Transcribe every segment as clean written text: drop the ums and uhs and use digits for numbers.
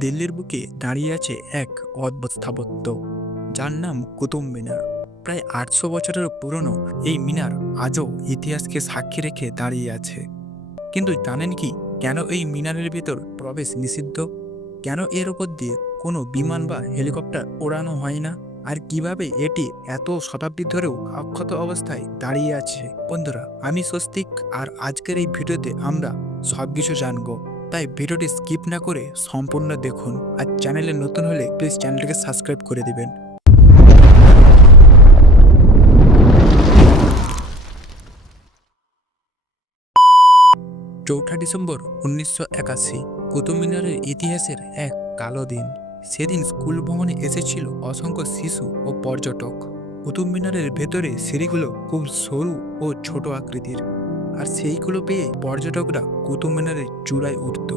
দিল্লির বুকে দাঁড়িয়ে আছে এক অদ্ভুত স্থাপত্য, যার নাম কুতুব মিনার। প্রায় ৮০০ বছরের পুরনো এই মিনার আজও ইতিহাসকে সাক্ষী রেখে দাঁড়িয়ে আছে। কিন্তু জানেন কি, কেন এই মিনারের ভেতর প্রবেশ নিষিদ্ধ? কেন এর উপর দিয়ে কোনো বিমান বা হেলিকপ্টার ওড়ানো হয় না? আর কিভাবে এটি এত শতাব্দী ধরেও অক্ষত অবস্থায় দাঁড়িয়ে আছে? বন্ধুরা, আমি স্বস্তিক, আর আজকের এই ভিডিওতে আমরা সবকিছু জানবো। তাই ভিডিওটি স্কিপ না করে সম্পূর্ণ দেখুন। আর চ্যানেলে নতুন হলে প্লিজ চ্যানেলটিকে সাবস্ক্রাইব করে দিবেন। ৪ঠা ডিসেম্বর ১৯৮১, কুতুব মিনারের ইতিহাসের এক কালো দিন। সেদিন স্কুল ভবনে এসেছিল অসংখ্য শিশু ও পর্যটক। কুতুব মিনারের ভেতরে সিঁড়িগুলো খুব সরু ও ছোট আকৃতির, আর সেইগুলো পেয়ে পর্যটকরা কুতুব মিনারের চূড়ায় উঠত।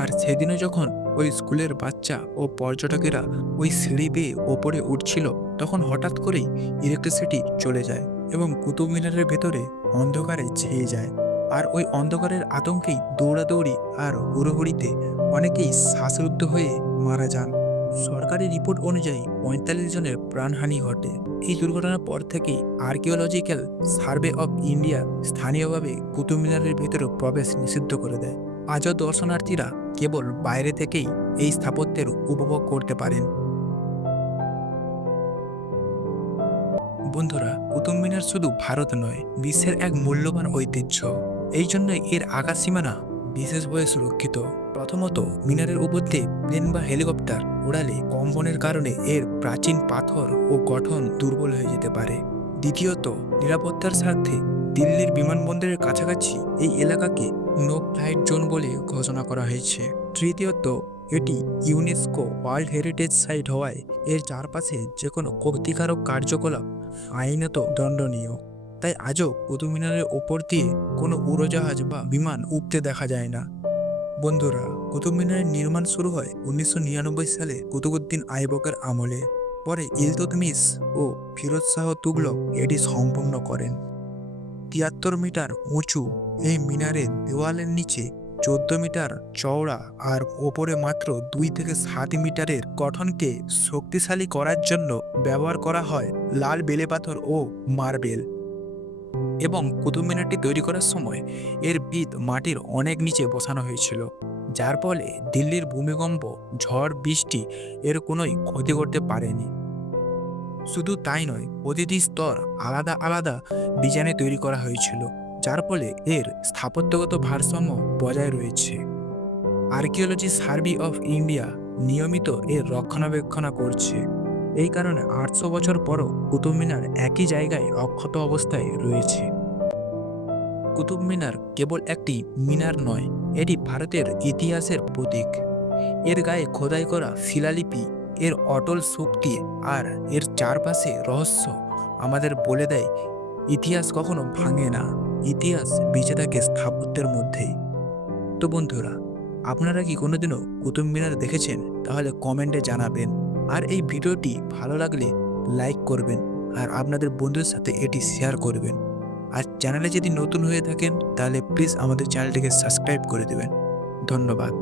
আর সেদিনও যখন ওই স্কুলের বাচ্চা ও পর্যটকেরা ওই সিঁড়ি বেয়ে ওপরে উঠছিল, তখন হঠাৎ করেই ইলেকট্রিসিটি চলে যায় এবং কুতুব মিনারের ভেতরে অন্ধকারে ছেয়ে যায়। আর ওই অন্ধকারের আতঙ্কেই দৌড়াদৌড়ি আর হুড়োহুড়িতে অনেকেই শ্বাসরুদ্ধ হয়ে মারা যান। সরকারি রিপোর্ট অনুযায়ী ৪৫ জনের প্রাণহানি ঘটে। এই দুর্ঘটনার পর থেকেই আর্কিওলজিক্যাল সার্ভে অফ ইন্ডিয়া স্থানীয়ভাবে কুতুব মিনারের ভেতরে প্রবেশ নিষিদ্ধ করে দেয়। আজও দর্শনার্থীরা কেবল বাইরে থেকেই এই স্থাপত্যের উপভোগ করতে পারেন। বন্ধুরা, কুতুব মিনার শুধু ভারত নয়, বিশ্বের এক মূল্যবান ঐতিহ্য। এই জন্যই এর আকাশ সীমানা বিশেষভাবে সুরক্ষিত। প্রথমত, মিনারের উপর দিয়ে প্লেন বা হেলিকপ্টার উড়ালে কম্পনের কারণে এর প্রাচীন পাথর ও গঠন দুর্বল হয়ে যেতে পারে। দ্বিতীয়ত, নিরাপত্তার স্বার্থে দিল্লির বিমানবন্দরের কাছাকাছি এই এলাকাকে নো ফ্লাইট জোন বলে ঘোষণা করা হয়েছে। তৃতীয়ত, এটি ইউনেস্কো ওয়ার্ল্ড হেরিটেজ সাইট হওয়ায় এর চারপাশে যে কোনো ক্ষতিকারক কার্যকলাপ আইনত দণ্ডনীয়। তাই আজও কুতুব মিনারের ওপর দিয়ে কোনো উড়োজাহাজ বা বিমান উঠতে দেখা যায় না। বন্ধুরা, কুতুব মিনারের নির্মাণ শুরু হয় ১৯৯৯ সালে কুতুবউদ্দিন আইবকের আমলে। পরে ইলতুৎমিশ ও ফিরোজ শাহ তুগলক এটি সম্পূর্ণ করেন। ৭৩ মিটার উঁচু এই মিনারের দেওয়ালের নিচে ১৪ মিটার চওড়া আর ওপরে মাত্র ২ থেকে ৭ মিটারের গঠনকে শক্তিশালী করার জন্য ব্যবহার করা হয় লাল বেলেপাথর ও মার্বেল। এবং কুতুব মিনারটি তৈরি করার সময় এর ভিত মাটির অনেক নিচে বসানো হয়েছিল, যার ফলে দিল্লির ভূমিকম্প, ঝড়, বৃষ্টি এর কোনোই ক্ষতি করতে পারেনি। শুধু তাই নয়, প্রতিটি স্তর আলাদা আলাদা ডিজাইনে তৈরি করা হয়েছিল, যার ফলে এর স্থাপত্যগত ভারসাম্য বজায় রয়েছে। আর্কিওলজি সার্ভে অফ ইন্ডিয়া নিয়মিত এর রক্ষণাবেক্ষণ করছে। এই কারণে ৮০০ বছর পরও কুতুব মিনার একই জায়গায় অক্ষত অবস্থায় রয়েছে। কুতুব মিনার কেবল একটি মিনার নয়, এটি ভারতের ইতিহাসের প্রতীক। এর গায়ে খোদাই করা শিলালিপি, এর অটল শক্তি আর এর চারপাশে রহস্য আমাদের বলে দেয় ইতিহাস কখনো ভাঙে না, ইতিহাস বেঁচে থাকে স্থাপত্যের মধ্যেই। তো বন্ধুরা, আপনারা কি কোনোদিনও কুতুব মিনার দেখেছেন? তাহলে কমেন্টে জানাবেন। আর এই ভিডিওটি ভালো লাগলে লাইক করবেন, আর আপনাদের বন্ধুদের সাথে এটি শেয়ার করবেন। আর চ্যানেলে যদি নতুন হয়ে থাকেন তাহলে প্লিজ আমাদের চ্যানেলটিকে সাবস্ক্রাইব করে দেবেন। ধন্যবাদ।